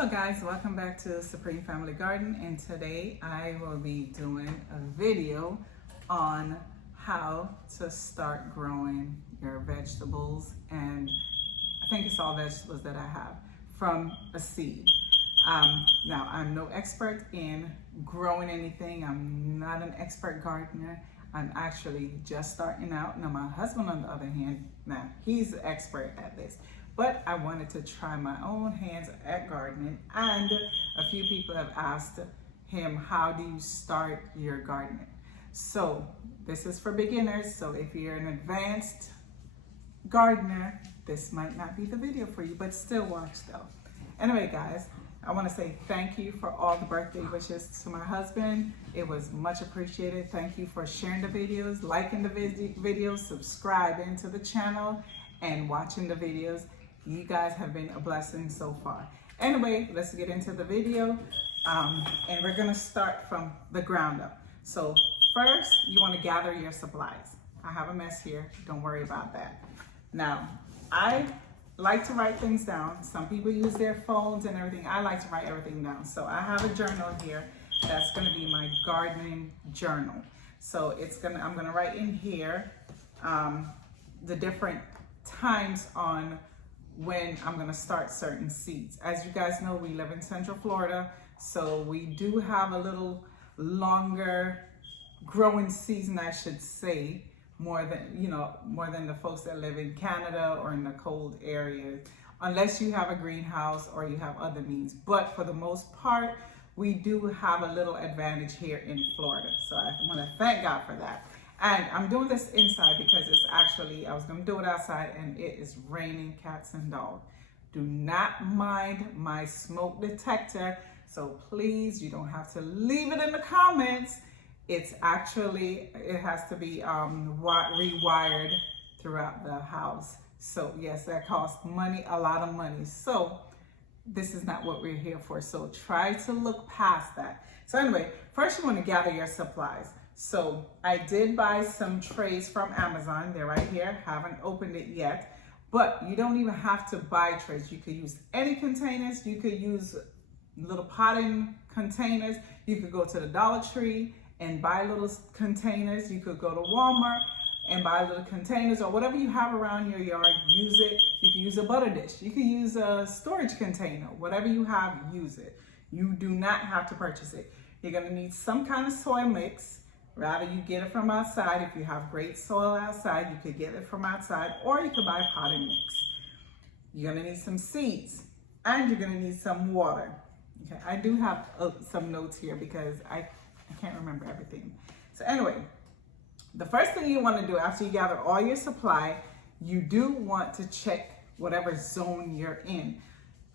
Hello guys, welcome back to Supreme Family Garden, and today I will be doing a video on how to start growing your vegetables, and I think it's all vegetables that I have from a seed. Now I'm no expert in growing anything. I'm not an expert gardener. I'm actually just starting out. Now my husband, on the other hand, now he's the expert at this. But I wanted to try my own hands at gardening, and a few people have asked him, how do you start your gardening? So this is for beginners. So if you're an advanced gardener, this might not be the video for you, but still watch though. Anyway guys, I want to say thank you for all the birthday wishes to my husband. It was much appreciated. Thank you for sharing the videos, liking the videos, subscribing to the channel, and watching the videos. You guys have been a blessing so far. Anyway, let's get into the video. And we're gonna start from the ground up. So first, you wanna gather your supplies. I have a mess here, don't worry about that. Now, I like to write things down. Some people use their phones and everything. I like to write everything down. So I have a journal here that's gonna be my gardening journal. So I'm gonna write in here the different times on when I'm gonna start certain seeds. As you guys know, we live in Central Florida, so we do have a little longer growing season, I should say, more than the folks that live in Canada or in the cold areas, unless you have a greenhouse or you have other means. But for the most part, we do have a little advantage here in Florida. So I want to thank God for that. And I'm doing this inside because I was gonna do it outside and it is raining cats and dogs. Do not mind my smoke detector. So please, you don't have to leave it in the comments. It has to be rewired throughout the house. So yes, that costs money, a lot of money. So this is not what we're here for. So try to look past that. So anyway, first you want to gather your supplies. So I did buy some trays from Amazon. They're right here. Haven't opened it yet, but you don't even have to buy trays. You could use any containers. You could use little potting containers. You could go to the Dollar Tree and buy little containers. You could go to Walmart and buy little containers, or whatever you have around your yard, use it. You can use a butter dish. You can use a storage container. Whatever you have, use it. You do not have to purchase it. You're gonna need some kind of soil mix. Rather you get it from outside. If you have great soil outside, you could get it from outside, or you could buy potting mix. You're gonna need some seeds, and you're gonna need some water. Okay, I do have some notes here because I can't remember everything. So anyway, the first thing you wanna do after you gather all your supply, you do want to check whatever zone you're in,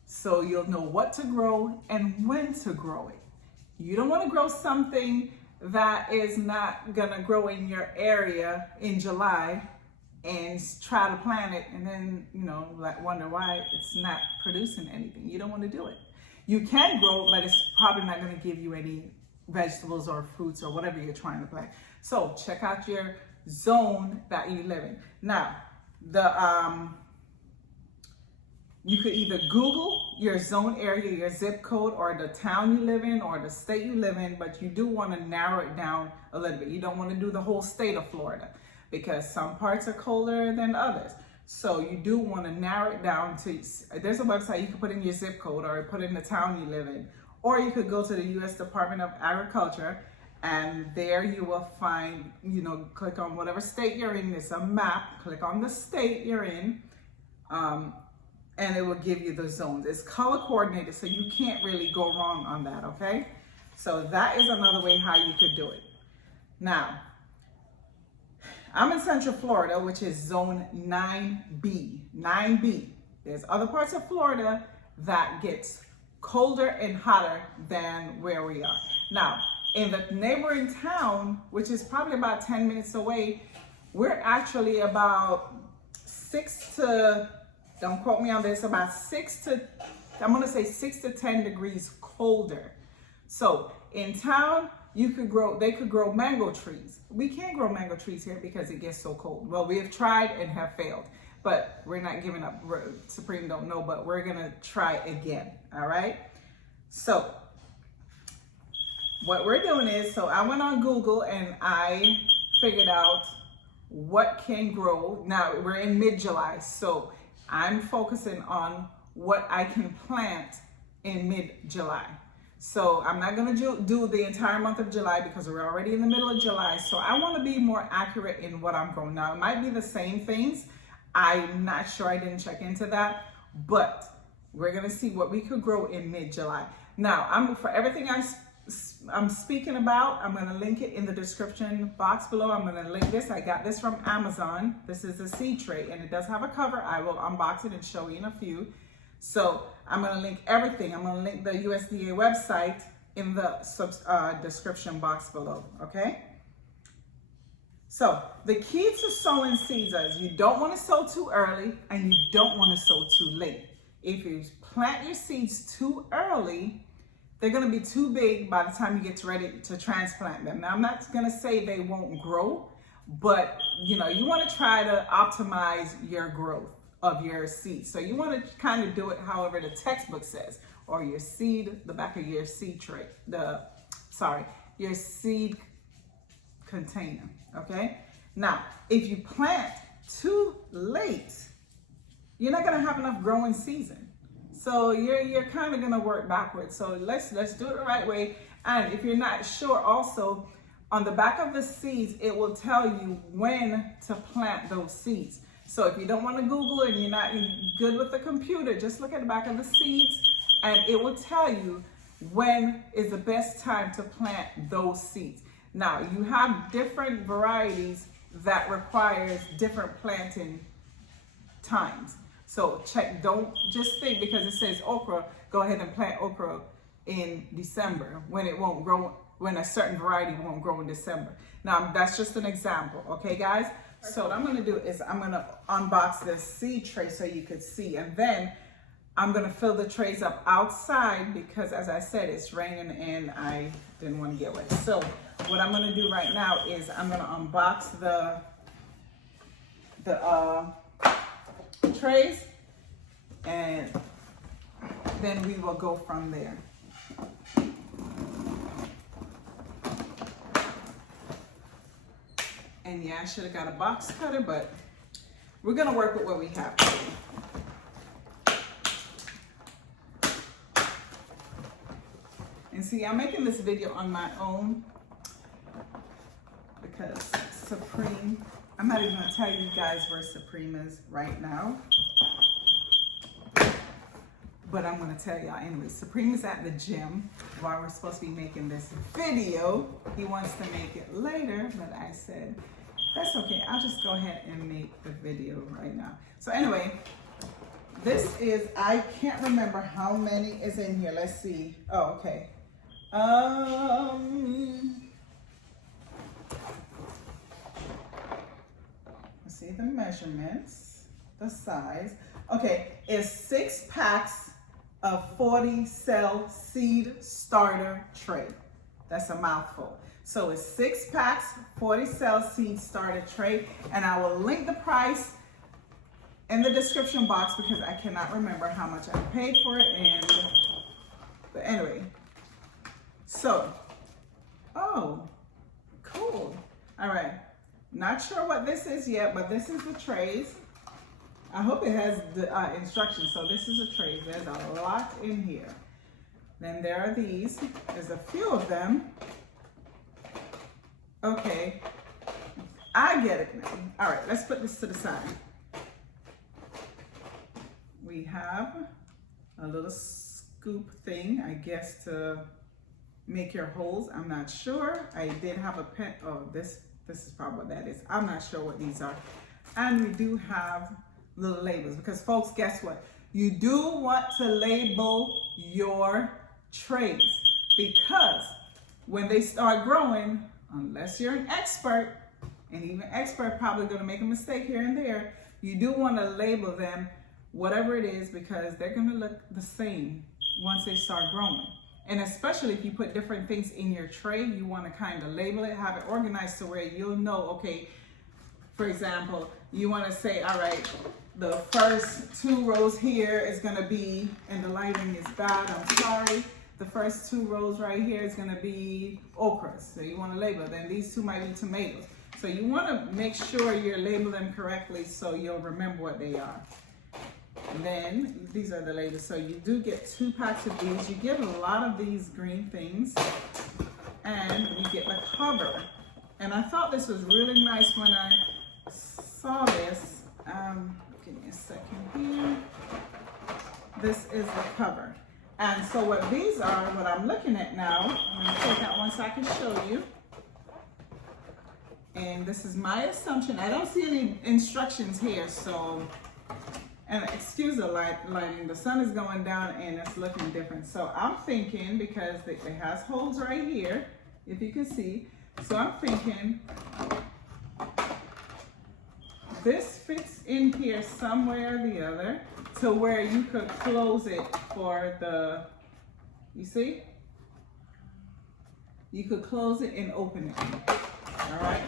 so you'll know what to grow and when to grow it. You don't wanna grow something that is not gonna grow in your area in July and try to plant it and then, wonder why it's not producing anything. You don't want to do it. You can grow, but it's probably not gonna give you any vegetables or fruits or whatever you're trying to plant. So check out your zone that you live in. Now, you could either Google your zone area, your zip code, or the town you live in, or the state you live in, but you do want to narrow it down a little bit. You don't want to do the whole state of Florida because some parts are colder than others. So you do want to narrow it down to, there's a website you can put in your zip code or put in the town you live in, or you could go to the U.S. Department of Agriculture, and there you will find, click on whatever state you're in. There's a map, click on the state you're in, and it will give you the zones. It's color coordinated, so you can't really go wrong on that, okay? So that is another way how you could do it. Now, I'm in Central Florida, which is zone 9B. 9B. There's other parts of Florida that gets colder and hotter than where we are. Now, in the neighboring town, which is probably about 10 minutes away, we're actually about 6 to, don't quote me on this, about 6 to 10 degrees colder. So in town, they could grow mango trees. We can't grow mango trees here because it gets so cold. Well, we have tried and have failed. but we're not giving up. Supreme don't know, but we're gonna try again, all right? So what we're doing is, so I went on Google and I figured out what can grow. Now we're in mid-July, so I'm focusing on what I can plant in mid-July. So I'm not gonna do the entire month of July because we're already in the middle of July. So I wanna be more accurate in what I'm growing. Now it might be the same things. I'm not sure, I didn't check into that, but we're gonna see what we could grow in mid-July. Now, for everything I'm speaking about, I'm gonna link it in the description box below. I'm gonna link this. I got this from Amazon. This is a seed tray and it does have a cover. I will unbox it and show you in a few. So I'm gonna link everything. I'm gonna link the USDA website in the description box below, okay? So the key to sowing seeds is you don't wanna sow too early and you don't wanna sow too late. If you plant your seeds too early, they're gonna be too big by the time you get ready to transplant them. Now, I'm not gonna say they won't grow, but you wanna try to optimize your growth of your seed. So you wanna kind of do it however the textbook says, or your seed, the back of your seed tray, your seed container, okay? Now, if you plant too late, you're not gonna have enough growing season. So you're kind of gonna work backwards. So let's do it the right way. And if you're not sure, also on the back of the seeds, it will tell you when to plant those seeds. So if you don't want to Google it and you're not good with the computer, just look at the back of the seeds and it will tell you when is the best time to plant those seeds. Now, you have different varieties that requires different planting times. So check, don't just think because it says okra, go ahead and plant okra in December when it won't grow, when a certain variety won't grow in December. Now, that's just an example, okay, guys? So what I'm gonna do is I'm gonna unbox this seed tray so you could see, and then I'm gonna fill the trays up outside because, as I said, it's raining and I didn't want to get wet. So what I'm gonna do right now is I'm gonna unbox the trays, and then we will go from there. And yeah, I should have got a box cutter, but we're gonna work with what we have today. And see, I'm making this video on my own because Supreme, I'm not even gonna tell you guys where Supreme is right now, but I'm gonna tell y'all anyway. Supreme is at the gym while we're supposed to be making this video. He wants to make it later, but I said, that's okay, I'll just go ahead and make the video right now. So anyway, this is, I can't remember how many is in here. Let's see. Oh, okay. Let's see the measurements, the size. Okay, it's 6 packs of 40 cell seed starter tray. That's a mouthful. So it's 6 packs, 40 cell seed starter tray, and I will link the price in the description box because I cannot remember how much I paid for it. But anyway, so, oh, cool. All right, not sure what this is yet, but this is the trays. I hope it has the instructions. So this is a tray. There's a lot in here. Then there are these. There's a few of them. Okay, I get it now. All right, let's put this to the side. We have a little scoop thing, I guess, to make your holes. I'm not sure. I did have a pen. Oh, this is probably what that is. I'm not sure what these are. And we do have little labels because, folks, guess what? You do want to label your trays because when they start growing, unless you're an expert, and even expert probably gonna make a mistake here and there, you do want to label them whatever it is because they're gonna look the same once they start growing. And especially if you put different things in your tray, you want to kind of label it, have it organized to where you'll know, okay, for example, you want to say, all right, The first 2 rows here is gonna be, and the lighting is bad, I'm sorry. The first 2 rows right here is gonna be okras, so you wanna label them. These 2 might be tomatoes. So you wanna make sure you label them correctly so you'll remember what they are. And then, these are the labels. So you do get 2 packs of these. You get a lot of these green things, and you get the cover. And I thought this was really nice when I saw this. Give me a second here. This is the cover. And so what these are, what I'm looking at now, I'm going to take out one so I can show you. And this is my assumption. I don't see any instructions here, so, and excuse the lighting, the sun is going down and it's looking different. So I'm thinking, because it has holes right here, if you can see, so I'm thinking this fits in here somewhere or the other to where you could close it for the, you see? You could close it and open it. All right,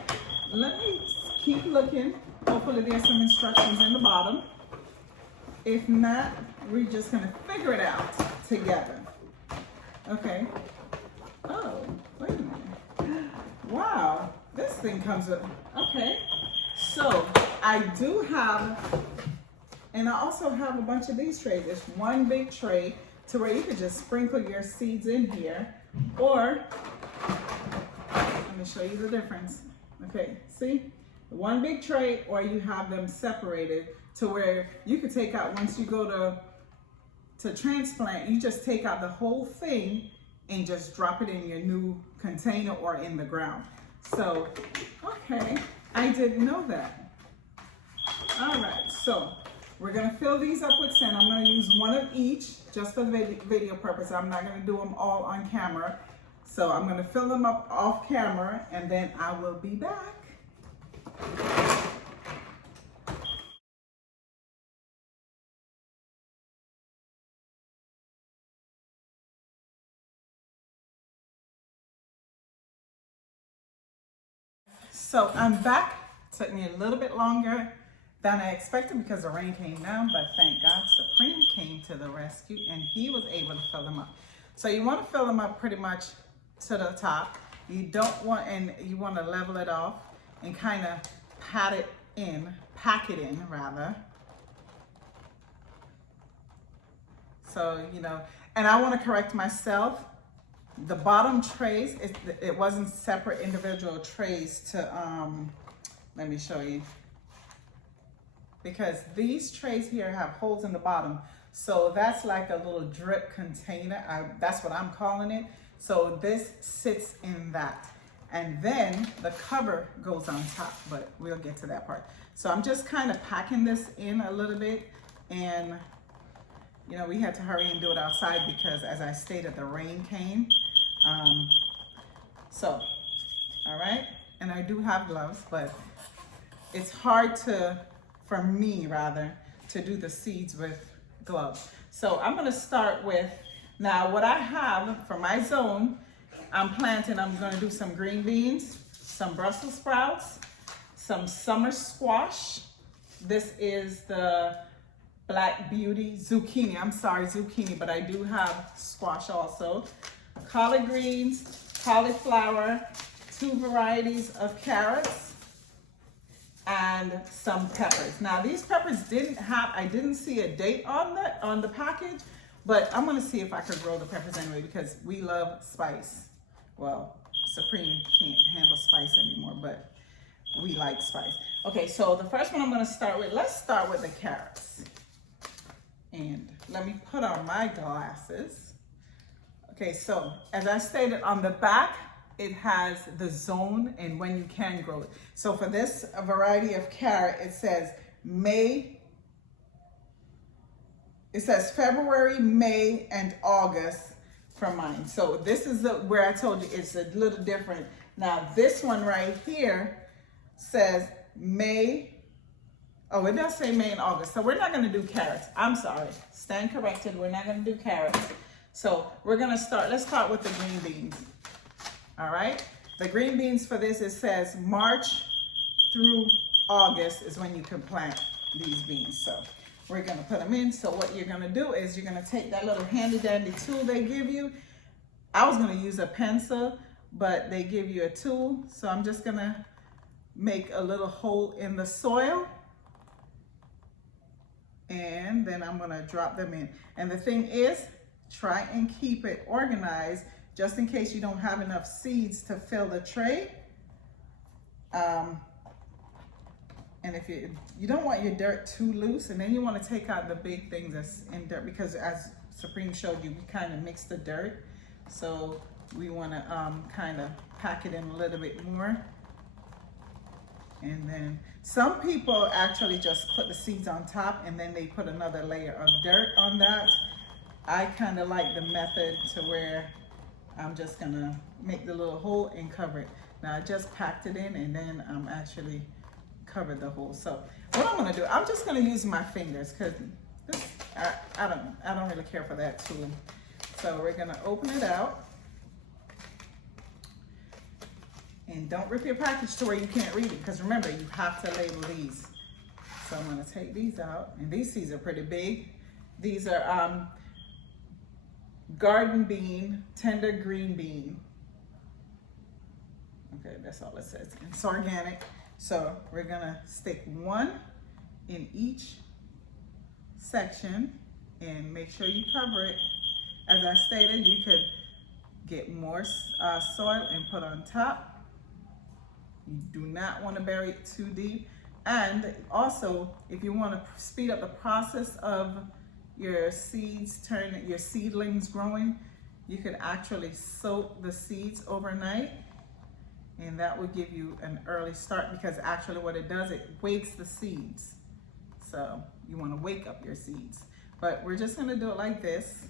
let me keep looking. Hopefully there's some instructions in the bottom. If not, we're just gonna figure it out together. Okay. Oh, wait a minute. Wow, this thing comes with, okay. So I do have, and I also have a bunch of these trays. It's one big tray to where you could just sprinkle your seeds in here, or, let me show you the difference. Okay, see? One big tray, or you have them separated to where you could take out, once you go to transplant, you just take out the whole thing and just drop it in your new container or in the ground. So, okay, I didn't know that. All right, so we're gonna fill these up with sand. I'm gonna use one of each just for video purpose. I'm not gonna do them all on camera. So I'm gonna fill them up off camera and then I will be back. So I'm back. Took me a little bit longer than I expected because the rain came down, but thank God Supreme came to the rescue and he was able to fill them up. So you want to fill them up pretty much to the top. You don't want, and you want to level it off and kind of pack it in rather. So, you know, and I want to correct myself. The bottom trays, it wasn't separate individual trays to, let me show you. Because these trays here have holes in the bottom. So that's like a little drip container. That's what I'm calling it. So this sits in that. And then the cover goes on top, but we'll get to that part. So I'm just kind of packing this in a little bit. And, you know, we had to hurry and do it outside because, as I stated, the rain came. So, all right. And I do have gloves, but it's hard for me rather, to do the seeds with gloves. So I'm gonna start with, now what I have for my zone, I'm gonna do some green beans, some Brussels sprouts, some summer squash. This is the Black Beauty zucchini. I'm sorry, zucchini, but I do have squash also. Collard greens, cauliflower, 2 varieties of carrots, and some peppers. Now these peppers I didn't see a date on the package, but I'm gonna see if I could grow the peppers anyway because we love spice. Well, Supreme can't handle spice anymore, but we like spice. Okay, so the first one I'm gonna start with, let's start with the carrots. And let me put on my glasses. Okay, so as I stated, on the back, it has the zone and when you can grow it. So for this variety of carrot, it says February, May, and August for mine. So this is where I told you it's a little different. Now this one right here says May. Oh, it does say May and August. So we're not gonna do carrots. I'm sorry, stand corrected. We're not gonna do carrots. So we're gonna let's start with the green beans. All right, the green beans for this, it says March through August is when you can plant. these beans. So we're gonna put them in. So what you're gonna do is you're gonna take that little handy dandy tool they give you. I was gonna use a pencil, but they give you a tool. So I'm just gonna make a little hole in the soil, and then I'm gonna drop them in. And the thing is, try and keep it organized just in case you don't have enough seeds to fill the tray. And if you don't want your dirt too loose, and then you want to take out the big things that's in dirt, because as Supreme showed you, we kind of mix the dirt. So we want to kind of pack it in a little bit more. And then some people actually just put the seeds on top and then they put another layer of dirt on that. I kind of like the method to where I'm just gonna make the little hole and cover it. Now I just packed it in and then I'm actually covered the hole. So what I'm gonna do, I'm just gonna use my fingers because I don't really care for that tool. So we're gonna open it out. And don't rip your package to where you can't read it, because remember, you have to label these. So I'm gonna take these out, and these seeds are pretty big. These are garden bean, tender green bean. Okay, that's all it says. It's organic. So we're gonna stick one in each section and make sure you cover it. As I stated, you could get more soil and put on top. You do not want to bury it too deep. And also, if you want to speed up the process of your seeds, your seedlings growing, you could actually soak the seeds overnight, and that will give you an early start, because actually what it does, it wakes the seeds. So you want to wake up your seeds. But we're just going to do it like this.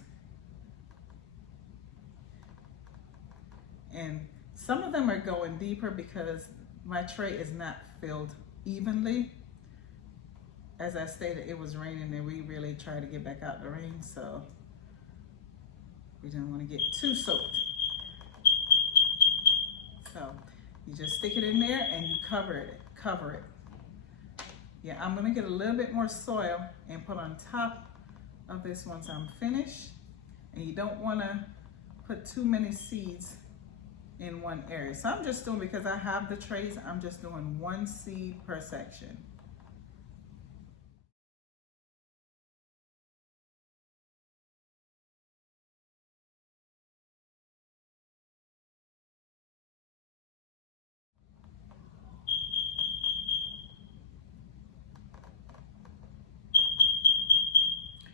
And some of them are going deeper because my tray is not filled evenly. As I stated, it was raining and we really tried to get back out the rain, so we didn't want to get too soaked. So you just stick it in there and you cover it. Yeah, I'm gonna get a little bit more soil and put on top of this once I'm finished. And you don't wanna put too many seeds in one area. So I'm just doing, because I have the trays, I'm just doing one seed per section.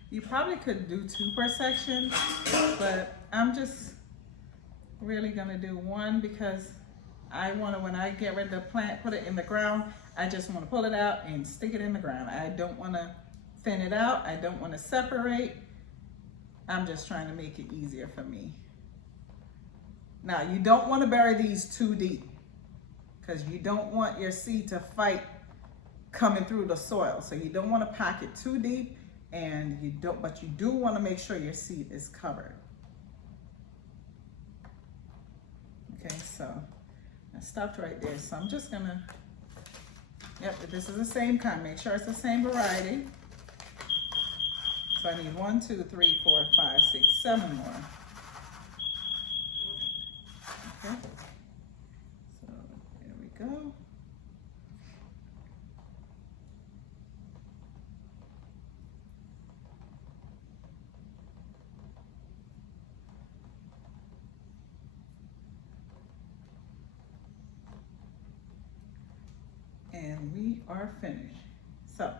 You probably could do 2 per section, but I'm just really gonna do 1 because I wanna, when I get ready to plant, put it in the ground, I just wanna pull it out and stick it in the ground. I don't wanna thin it out. I don't wanna separate. I'm just trying to make it easier for me. Now, you don't wanna bury these too deep, because you don't want your seed to fight coming through the soil. So you don't wanna pack it too deep, and but you do wanna make sure your seed is covered. Okay, so I stopped right there. So I'm just gonna, yep, this is the same kind. Make sure it's the same variety. So I need 1, 2, 3, 4, 5, 6, 7 more. Okay, so there we go. And we are finished. So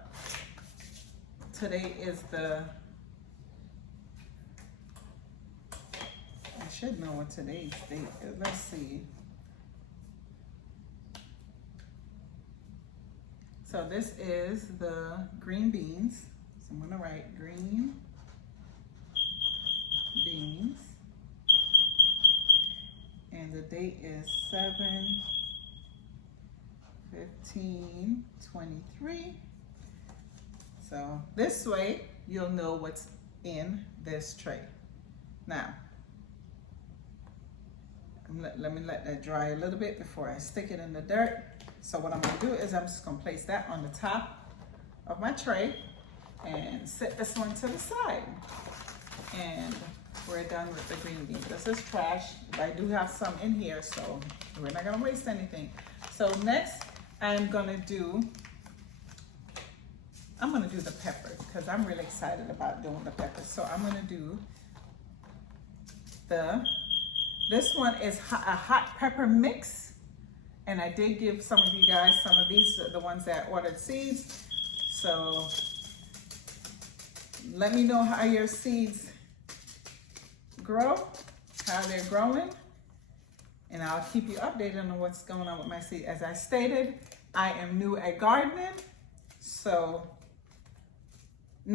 today is I should know what today's date is. Let's see. So this is the green beans. So I'm gonna write green beans. And the date is 7/15/23. So this way you'll know what's in this tray. Now, let me let that dry a little bit before I stick it in the dirt. So what I'm gonna do is I'm just gonna place that on the top of my tray and set this one to the side. And we're done with the green beans. This is trash, but I do have some in here, so we're not gonna waste anything. So next, I'm gonna do the peppers because I'm really excited about doing the peppers. So I'm gonna do this one is a hot pepper mix. And I did give some of you guys some of these, the ones that ordered seeds. So let me know how your seeds grow, how they're growing, and I'll keep you updated on what's going on with my seed. As I stated, I am new at gardening, so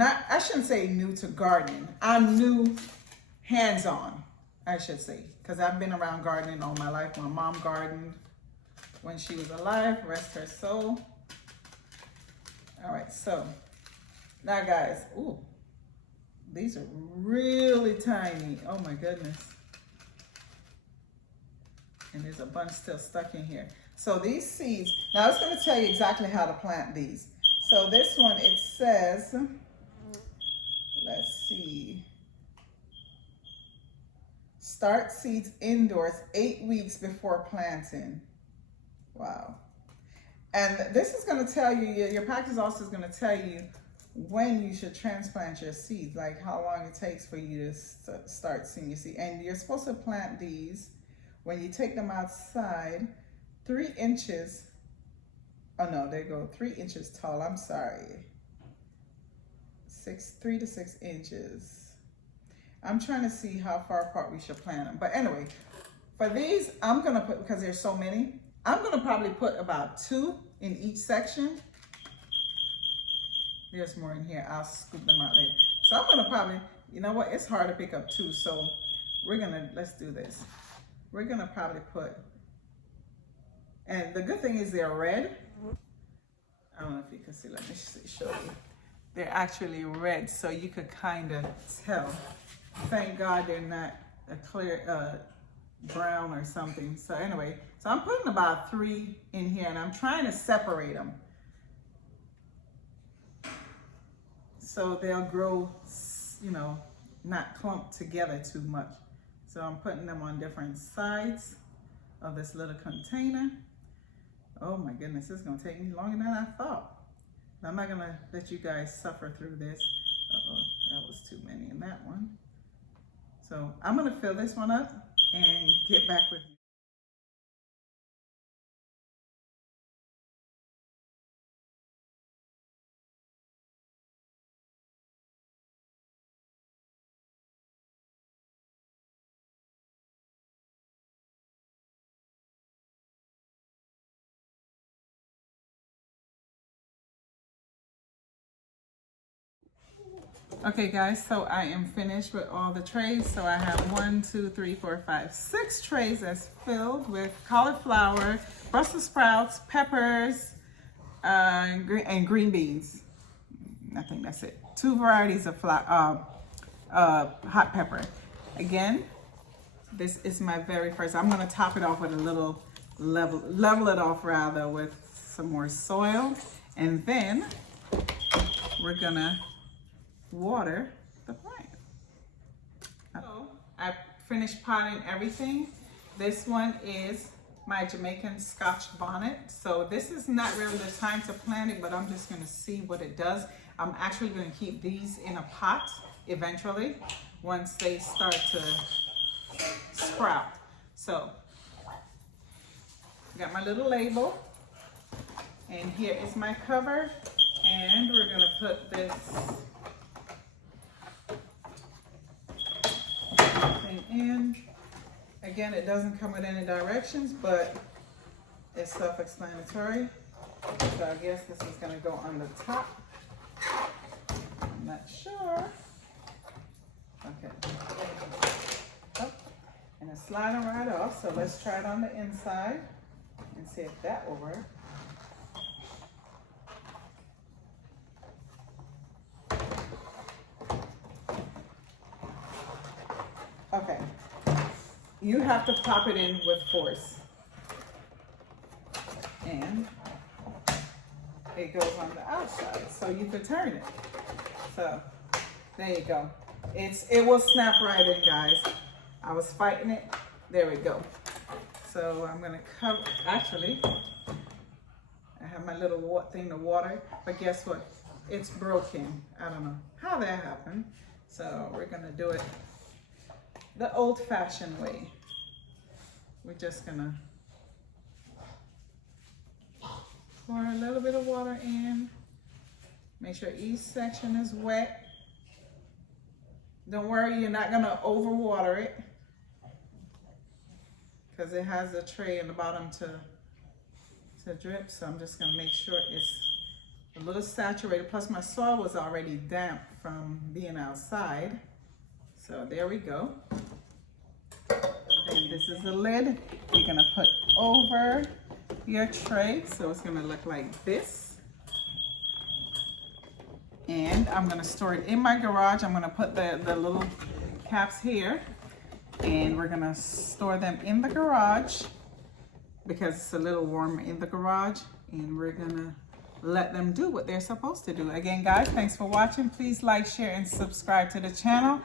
I shouldn't say new to gardening. I'm new hands-on, I should say, because I've been around gardening all my life. My mom gardened when she was alive, rest her soul. All right, so now guys, ooh, these are really tiny. Oh my goodness. And there's a bunch still stuck in here. So these seeds, now I was going to tell you exactly how to plant these. So this one, it says, let's see, start seeds indoors 8 weeks before planting. Wow. And this is going to tell you, your package also is going to tell you when you should transplant your seeds, like how long it takes for you to start seeing your seed. And you're supposed to plant these when you take them outside 3 inches. Oh no, they go 3 inches tall. I'm sorry. 3 to 6 inches. I'm trying to see how far apart we should plant them. But anyway, for these, I'm going to put, because there's so many, I'm going to probably put about 2 in each section. There's more in here. I'll scoop them out later. So I'm going to probably, you know what? It's hard to pick up 2. So let's do this. We're going to probably put, and the good thing is they're red. I don't know if you can see. Let me show you. They're actually red, so you could kind of tell. Thank God they're not a clear brown or something. So anyway, so I'm putting about 3 in here, and I'm trying to separate them so they'll grow, you know, not clumped together too much. So I'm putting them on different sides of this little container. Oh my goodness, this is gonna take me longer than I thought. I'm not gonna let you guys suffer through this. Uh-oh, that was too many in that one. So I'm gonna fill this one up and get back with you. Okay guys, so I am finished with all the trays. So I have 1, 2, 3, 4, 5, 6 trays that's filled with cauliflower, Brussels sprouts, peppers, and green beans. I think that's it. 2 varieties of hot pepper. Again, this is my very first. I'm gonna top it off with a little level it off rather with some more soil, and then we're gonna water the plant. So I finished potting everything. This one is my Jamaican Scotch bonnet. So this is not really the time to plant it, but I'm just gonna see what it does. I'm actually gonna keep these in a pot eventually once they start to sprout. So I got my little label, and here is my cover, and we're gonna put this thing in. Again, it doesn't come with any directions, but it's self-explanatory. So I guess this is gonna go on the top. I'm not sure. Okay. Oh, and it's sliding right off. So let's try it on the inside and see if that will work. Okay. You have to pop it in with force. And it goes on the outside, so you could turn it. So there you go. It will snap right in, guys. I was fighting it. There we go. So I'm gonna cover, actually, I have my little thing to water, but guess what? It's broken. I don't know how that happened. So we're gonna do it the old-fashioned way. We're just gonna pour a little bit of water in. Make sure each section is wet. Don't worry, you're not gonna overwater it because it has a tray in the bottom to drip. So I'm just gonna make sure it's a little saturated. Plus my soil was already damp from being outside. So there we go. And this is the lid you're gonna put over your tray. So it's gonna look like this. And I'm gonna store it in my garage. I'm gonna put the little caps here, and we're gonna store them in the garage because it's a little warmer in the garage, and we're gonna let them do what they're supposed to do. Again, guys, thanks for watching. Please like, share, and subscribe to the channel.